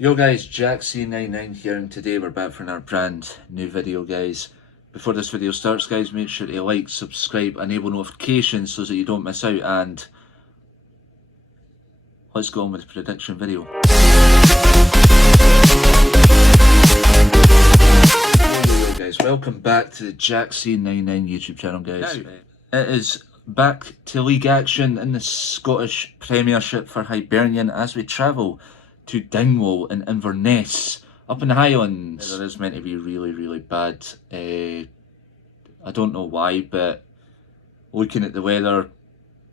Yo guys, JackC99 here, and today we're back for another brand new video, guys. Before this video starts, guys, make sure to like, subscribe, enable notifications so that you don't miss out, and let's go on with the prediction video. Yo guys, welcome back to the JackC99 YouTube channel, guys. Now, it is back to league action in the Scottish Premiership for Hibernian as we travel to Dingwall in Inverness, up in the Highlands. It is meant to be really bad. I don't know why, but looking at the weather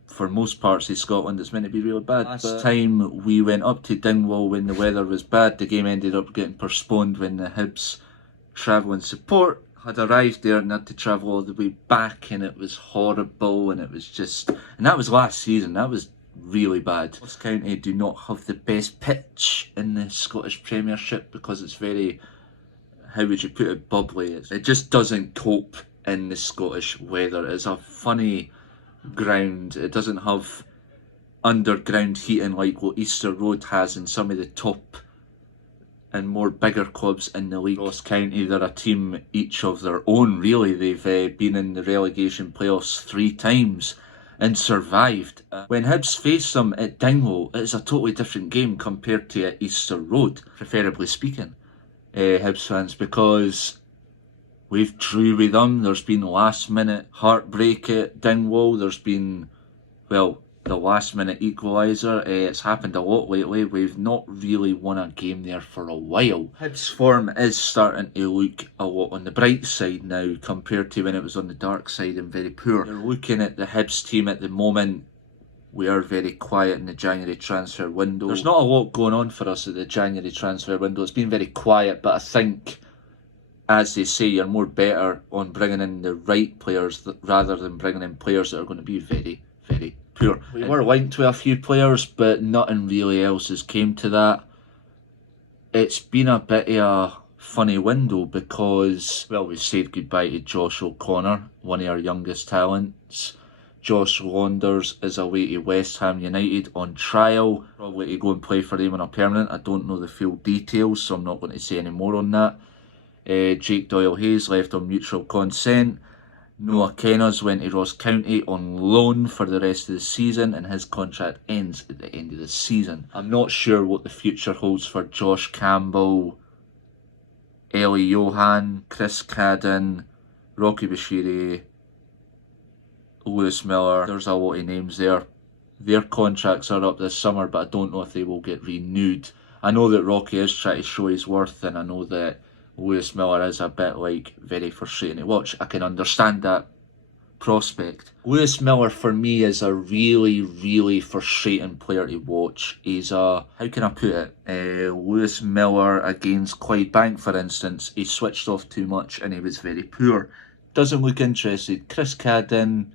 for most parts of Scotland, it's meant to be really bad. Last time we went up to Dingwall when the weather was bad, the game ended up getting postponed when the Hibs travelling support had arrived there and had to travel all the way back, and it was horrible, and it was just, and that was last season. That was really bad. Ross County do not have the best pitch in the Scottish Premiership because it's very, how would you put it, bubbly. It just doesn't cope in the Scottish weather. It's a funny ground. It doesn't have underground heating like what Easter Road has in some of the top and more bigger clubs in the league. Ross County, they're a team each of their own, really. They've been in the relegation playoffs 3 times and survived. When Hibs face them at Dingwall, it's a totally different game compared to at Easter Road, preferably speaking, Hibs fans, because we've drew with them. There's been last minute heartbreak at Dingwall. There's been, well, the last minute equaliser. It's happened a lot lately. We've not really won a game there for a while. Hibs' form is starting to look a lot on the bright side now compared to when it was on the dark side and very poor. You're looking at the Hibs team at the moment. We are very quiet in the January transfer window. There's not a lot going on for us at the January transfer window. It's been very quiet, but I think, as they say, you're more better on bringing in the right players rather than bringing in players that are going to be very poor. We were linked to a few players, but nothing really else has came to that. It's been a bit of a funny window because, well, we said goodbye to Josh O'Connor, one of our youngest talents. Josh Launders is away to West Ham United on trial, probably to go and play for them on a permanent. I don't know the full details, so I'm not going to say any more on that. Jake Doyle-Hayes left on mutual consent. Noah Kenners went to Ross County on loan for the rest of the season, and his contract ends at the end of the season. I'm not sure what the future holds for Josh Campbell, Ellie Johan, Chris Cadden, Rocky Bashiri, Lewis Miller. There's a lot of names there. Their contracts are up this summer, but I don't know if they will get renewed. I know that Rocky is trying to show his worth, and I know that Lewis Miller is a bit very frustrating to watch. I can understand that prospect. Lewis Miller for me is a really frustrating player to watch. He's a, how can I put it, Lewis Miller against Clydebank for instance, he switched off too much and he was very poor. Doesn't look interested. Chris Cadden,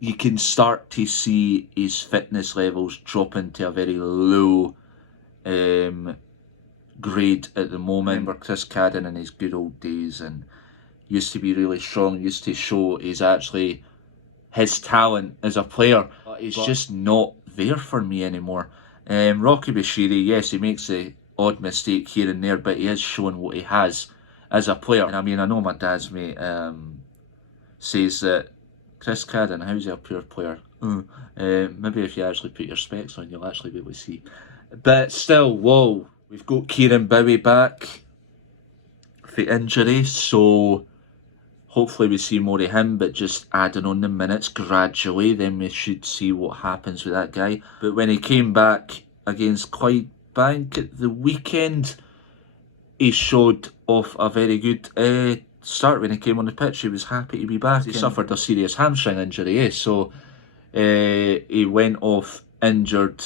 you can start to see his fitness levels dropping to a very low grade at the moment. Remember Chris Cadden in his good old days and used to be really strong, used to show his talent as a player, but he's just not there for me anymore. Rocky Bashiri, yes, he makes the odd mistake here and there, but he is showing what he has as a player. And I mean, I know my dad's mate says that Chris Cadden, how's he a poor player? Maybe if you actually put your specs on, you'll actually be able to see. But still, whoa. We've got Kieran Bowie back for injury, so hopefully we see more of him, but just adding on the minutes gradually, then we should see what happens with that guy. But when he came back against Clydebank at the weekend, he showed off a very good start when he came on the pitch. He was happy to be back. He suffered a serious hamstring injury, so he went off injured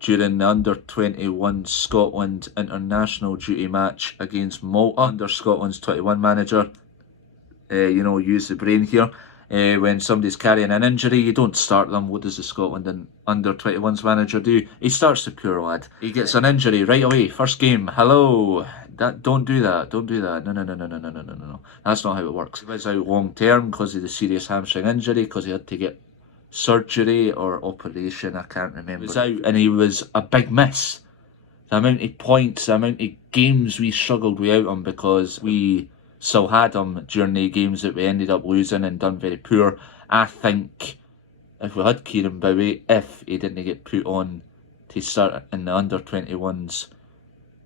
during the under-21 Scotland international duty match against Malta under Scotland's 21 manager. You know, use the brain here. When somebody's carrying an injury, you don't start them. What does the Scotland and under-21s manager do? He starts the poor lad. He gets an injury right away. First game, hello. Don't do that. Don't do that. No. That's not how it works. He was out long term because of the serious hamstring injury, because he had to get surgery or operation, I can't remember. He was out and he was a big miss the amount of points, the amount of games we struggled without him because we still had him during the games that we ended up losing and done very poor. I think if we had Kieran Bowie, if he didn't get put on to start in the under-21s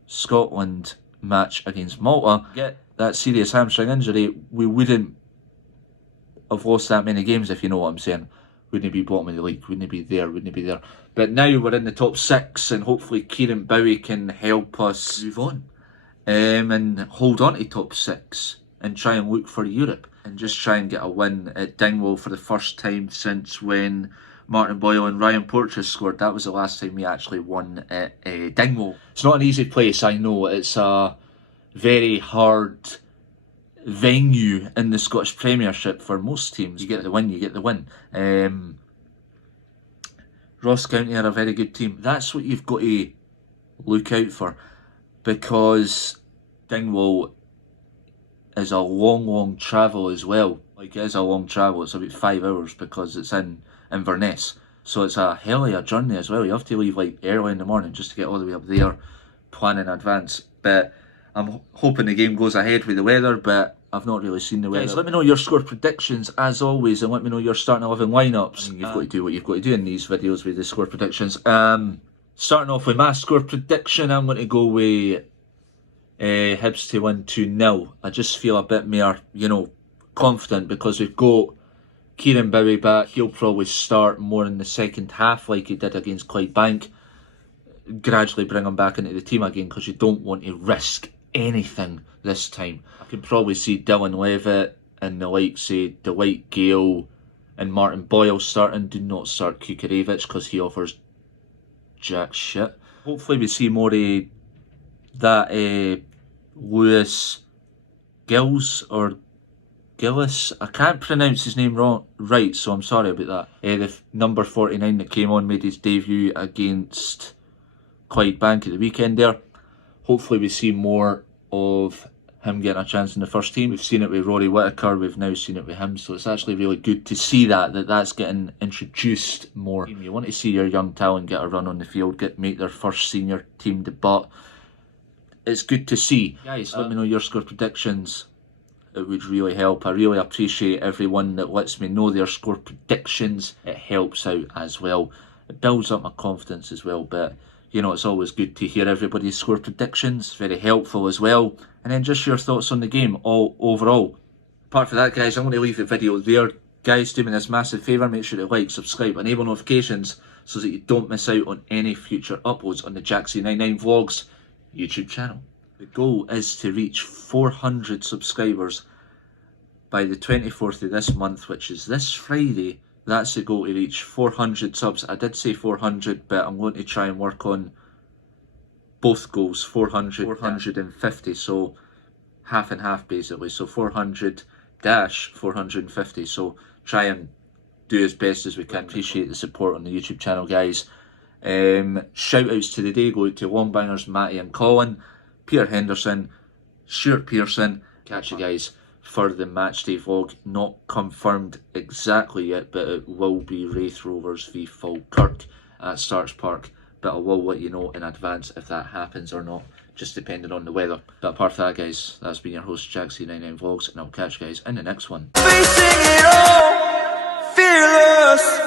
Scotland match against Malta, get that serious hamstring injury, we wouldn't have lost that many games, if you know what I'm saying. Wouldn't be bottom of the league, wouldn't be there. But now we're in the top 6 and hopefully Kieran Bowie can help us move on and hold on to top 6 and try and look for Europe and just try and get a win at Dingwall for the first time since when Martin Boyle and Ryan Porteous scored. That was the last time we actually won at Dingwall. It's not an easy place, I know. It's a very hard venue in the Scottish Premiership for most teams. You get the win, you get the win. Ross County are a very good team. That's what you've got to look out for, because Dingwall is a long travel as well. Like, it is a long travel. It's about 5 hours because it's in Inverness. So it's a hell of a journey as well. You have to leave like early in the morning just to get all the way up there, plan in advance. But I'm hoping the game goes ahead with the weather, but I've not really seen the weather. Guys, let me know your score predictions as always, and let me know your starting 11 lineups. I mean, you've got to do what you've got to do in these videos with the score predictions. Starting off with my score prediction, I'm going to go with Hibs to win 2-0. I just feel a bit more, confident because we've got Kieran Bowie back. He'll probably start more in the second half like he did against Clydebank. Gradually bring him back into the team again because you don't want to risk anything this time. I can probably see Dylan Levitt and the likes of Dwight Gale and Martin Boyle starting. Do not start Kukarevich because he offers jack shit. Hopefully we see more of that Lewis Gills or Gillis. I can't pronounce his name right, so I'm sorry about that. The number 49 that came on made his debut against Clydebank at the weekend there. Hopefully we see more of him getting a chance in the first team. We've seen it with Rory Whittaker, we've now seen it with him, so it's actually really good to see that's getting introduced more. You want to see your young talent get a run on the field, make their first senior team debut. It's good to see. Guys, let me know your score predictions. It would really help. I really appreciate everyone that lets me know their score predictions. It helps out as well. It builds up my confidence as well, but it's always good to hear everybody's score predictions. Very helpful as well. And then just your thoughts on the game overall. Apart from that, guys, I'm going to leave the video there. Guys, do me this massive favour. Make sure to like, subscribe, enable notifications so that you don't miss out on any future uploads on the JackC99 Vlogs YouTube channel. The goal is to reach 400 subscribers by the 24th of this month, which is this Friday. That's the goal, to reach 400 subs. I did say 400, but I'm going to try and work on both goals, 400, 450, so half and half basically. So 400 dash 450, so try and do as best as we can. Appreciate the support on the YouTube channel, guys. Shout outs to the day go out to Longbangers, Matty and Colin, Peter Henderson, Stuart Pearson. Catch you guys for the matchday vlog. Not confirmed exactly yet, but it will be Wraith Rovers v Falkirk at Starks Park. But I will let you know in advance if that happens or not, just depending on the weather. But apart from that, guys, that's been your host JackC99 Vlogs, and I'll catch you guys in the next one. Fearless.